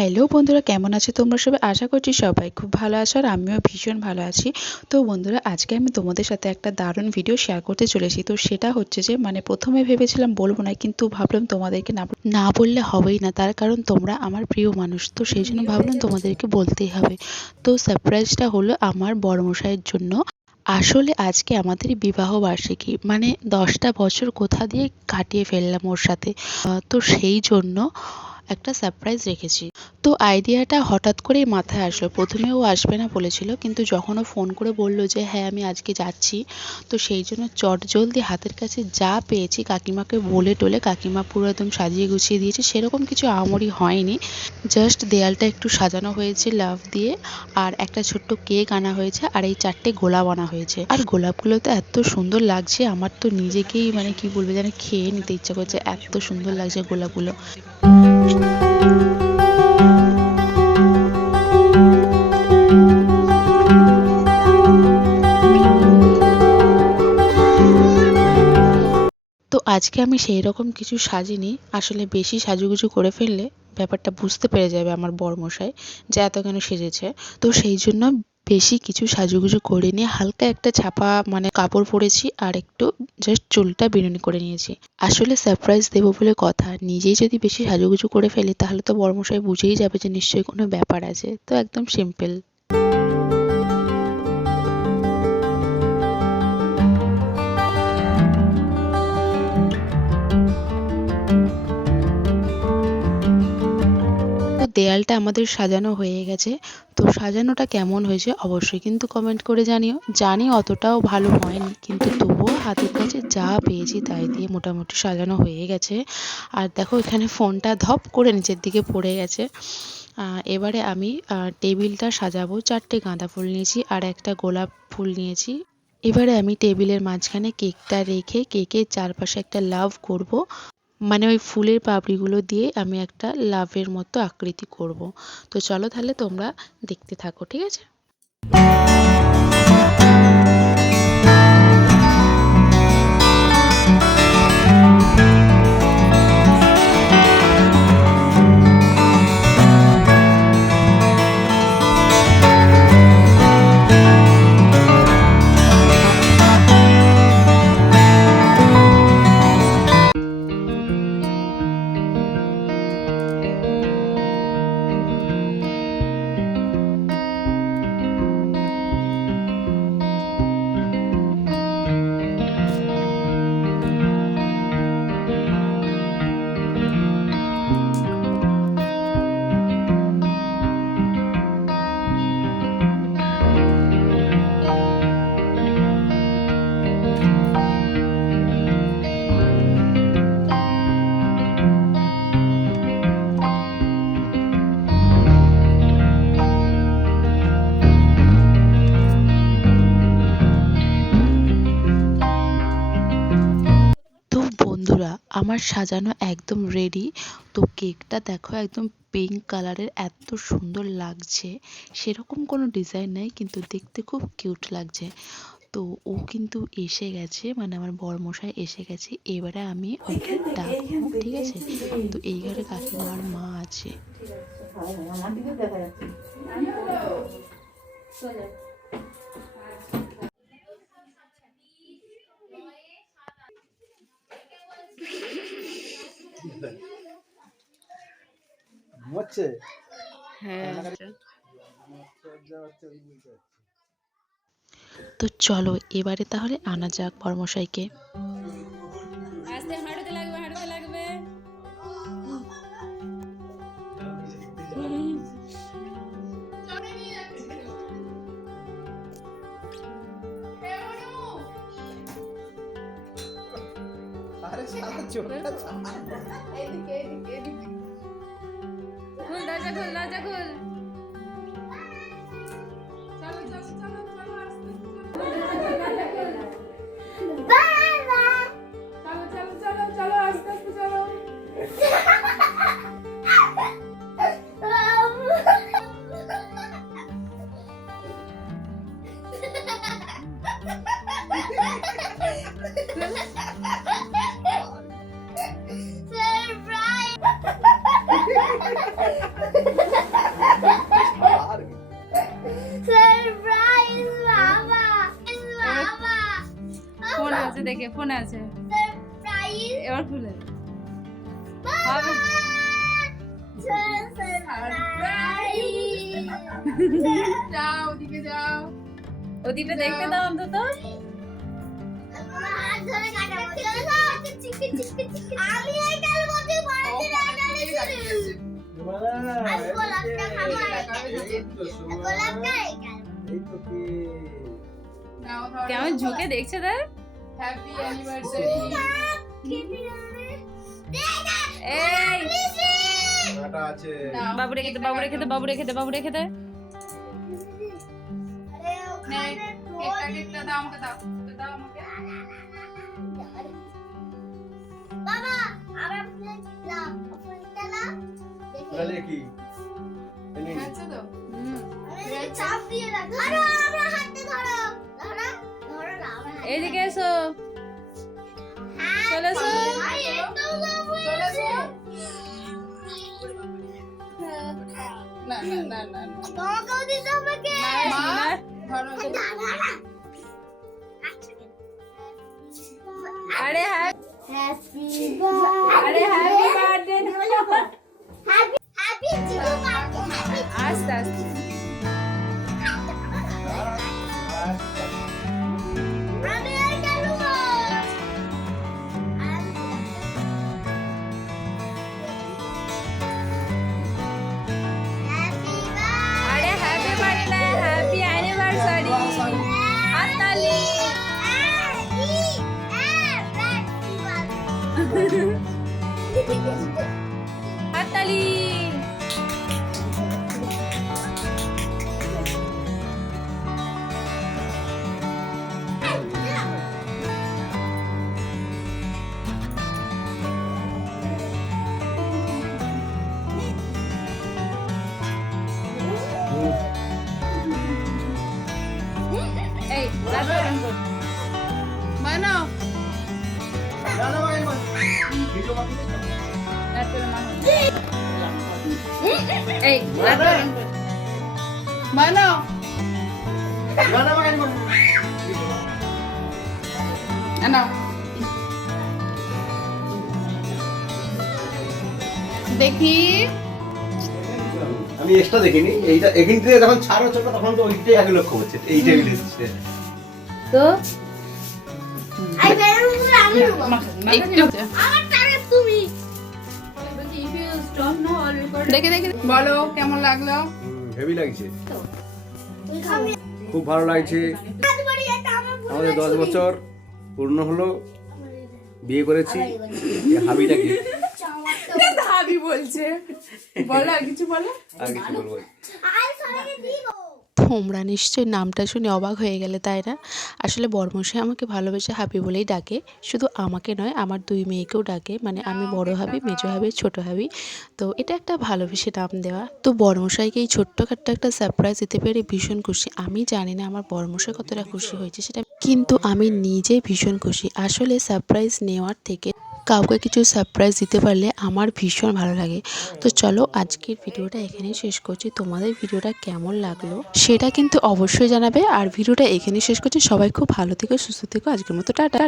Hello বন্ধুরা, কেমন আছো তোমরা সবাই? আশা করছি সবাই খুব ভালো আছো আর আমিও ভীষণ ভালো আছি। তো বন্ধুরা, আজকে আমি তোমাদের সাথে একটা দারুণ ভিডিও শেয়ার করতে চলেছি। তো সেটা হচ্ছে যে মানে প্রথমে ভেবেছিলাম বলব না, কিন্তু ভাবলাম তোমাদেরকে না না বললে হবেই না। তার কারণ তোমরা আমার প্রিয় মানুষ, তো সেই জন্য ভাবলাম তোমাদেরকে বলতেই হবে। তো সারপ্রাইজটা হলো আমার বড়মশাইয়ের জন্য। আসলে আজকে আমাদের বিবাহ বার্ষিকী মানে দশটা বছর কোথা দিয়ে কাটিয়ে ফেললাম ওর সাথে। তো সেই জন্য একটা সারপ্রাইজ রেখেছি। তো আইডিয়াটা হঠাৎ করেই মাথায় আসলো। প্রথমে ও আসবে না বলেছিল, কিন্তু যখন ও ফোন করে বলল যে হ্যাঁ আমি আজকে যাচ্ছি। তো সেই জন্য চট জলদি হাতের কাছে যা পেয়েছি, কাকিমাকে বলে টোলে, কাকিমা পুরো একদম সাজিয়ে গুছিয়ে দিয়েছে। সেরকম কিছু আমরি হয়নি। জাস্ট দেয়ালটা একটু সাজানো হয়েছে লাভ দিয়ে, আর একটা ছোট্ট কেক আনা হয়েছে, আর এই চারটে গোলাপ আনা হয়েছে। আর গোলাপগুলো তো এত সুন্দর লাগছে, আমার তো নিজেকেই মানে কি বলব, যেন খেয়ে নিতে ইচ্ছা করছে, এত সুন্দর লাগছে গোলাপগুলো। আজকে আমি সেই রকম কিছু সাজিনি। আসলে বেশি সাজুগুজু করে ফেললে ব্যাপারটা বুঝতে পেরে যাবে আমার বরমশাই যে এত কেন সেজেছে। তো সেই জন্য বেশি কিছু সাজুগুজু নিয়ে হালকা একটা ছাপা মানে কাপড় পরেছি আর একটু জাস্ট চুলটা বিনুনি করে নিয়েছি। আসলে সারপ্রাইজ দেবো বলে কথা। নিজেই যদি বেশি সাজুগুজু করে ফেলি তাহলে তো বরমশাই বুঝেই যাবে যে নিশ্চয়ই কোনো ব্যাপার আছে। তো একদম সিম্পল দেয়ালটা আমাদের সাজানো হয়ে গেছে। তো সাজানোটা কেমন হয়েছে অবশ্যই কিন্তু কমেন্ট করে জানিও। জানি অতটাও ভালো হয়নি, কিন্তু তবুও হাতের কাছে যা পেয়েছি তাই দিয়ে মোটামুটি সাজানো হয়ে গেছে। আর দেখো এখানে ফোনটা ধপ করে নিচের দিকে পড়ে গেছে। এবারে আমি টেবিলটা সাজাবো। চারটে গাঁদা ফুল নিয়েছি আর একটা গোলাপ ফুল নিয়েছি। এবারে আমি টেবিলের মাঝখানে কেকটা রেখে কেকের চারপাশে একটা লাভ করব। মানে ওই ফুলের পাপড়িগুলো দিয়ে আমি একটা লাভের মতো আকৃতি করব। তো চলো তাহলে তোমরা দেখতে থাকো, ঠিক আছে? আমার সাজানো একদম রেডি তো কেকটা দেখো একদম পিঙ্ক কালারের এত সুন্দর লাগছে। সেরকম কোনো ডিজাইন নেই, কিন্তু দেখতে খুব কিউট লাগছে। তো ও কিন্তু এসে গেছে মানে আমার বরমশাই এসে গেছে। এবারে আমি ওকে ডাকবো, ঠিক আছে? তো এই ঘরে কাকিমার মা আছে। ঘুমাচ্ছে হ্যাঁ হচ্ছে বুঝতে পারছি। তো চলো এবারে তাহলে আনা যাক বরমশাইকে। আরে দেখে ফোন আছে। এবার খুলে। হবে যাও ওদিকে যাও। ওদিকে দেখতে দাও অন্তত। আমি এই কাল বাড়িতে রান্না করেছি আমি গোলাপটা খাব গোলাপটা এই কাল এই তো কি কেমন ঝুঁকে দেখছে দেখ হ্যাপি অ্যানিভার্সারি এই আছে বাবু রেখে দে বাবু রেখে দে বাবু রেখে দে বাবু রেখে দে কেকটা কেকটা দাও আমাকে দাও দাও আমাকে বাবা আবার প্লেট দাও ফোনটা না তাহলে কি এনে খাচ্ছ তো আরে চাপ দিয়ে রাখ ধরো আমরা হাতে ধরো ধরো ধরো এইদিকে এসো চলে এসো। না না না না না। তোমাকেও দিতে হবে কে? মা ধরো তো। না, না, না। আরে আরে হ্যাপি বার্থডে Happy Happy আস্তে আস্তে Atali! এরকম করে। বানাও না না ভাই নাও দেখি। আমি এক্সট্রা দেখিনি। এইটা এখান থেকে যখন ছাড় হচ্ছে তখন তো ওইটাই আগে লক্ষ্য করছে। এই টেবিল এসেছে তো? আই বেরোবো আমি একটু। আমার দেখে দেখে বলো কেমন লাগল? হেভি লাগছে। খুব ভালো লাগছে। আমাদের দশ বছর পূর্ণ হলো। বিয়ে করেছি। হাবিটা কি হাবি বলছে। বলো আর কিছু বলো? আর কিছু বলব। তোমরা নিশ্চয়ই নামটা শুনে অবাক হয়ে গেলে, তাই না? আসলে বর্মশাই আমাকে ভালোবেসে হাবি বলেই ডাকে। শুধু আমাকে নয়, আমার দুই মেয়েকেও ডাকে। মানে আমি বড় হাবি, মেজো হাবি, ছোট হাবি। তো এটা একটা ভালোবেসে নাম দেওয়া। তো বর্মশাইকে এই ছোট্টখাট্ট একটা সারপ্রাইজ দিতে পেরে ভীষণ খুশি। আমি জানি না আমার বর্মশাই কতটা খুশি হয়েছে সেটা, কিন্তু আমি নিজে ভীষণ খুশি। আসলে সারপ্রাইজ নেওয়ার থেকে কাউকে কিছু সারপ্রাইজ দিতে পারলে আমার ভীষণ ভালো লাগে। তো চলো আজকের ভিডিওটা এখানেই শেষ করছি। তোমাদের ভিডিওটা কেমন লাগল সেটা কিন্তু অবশ্যই জানাবে। আর ভিডিওটা এখানেই শেষ করছি। সবাই খুব ভালো থেকো, সুস্থ থেকো। আজকের মতো টাটা।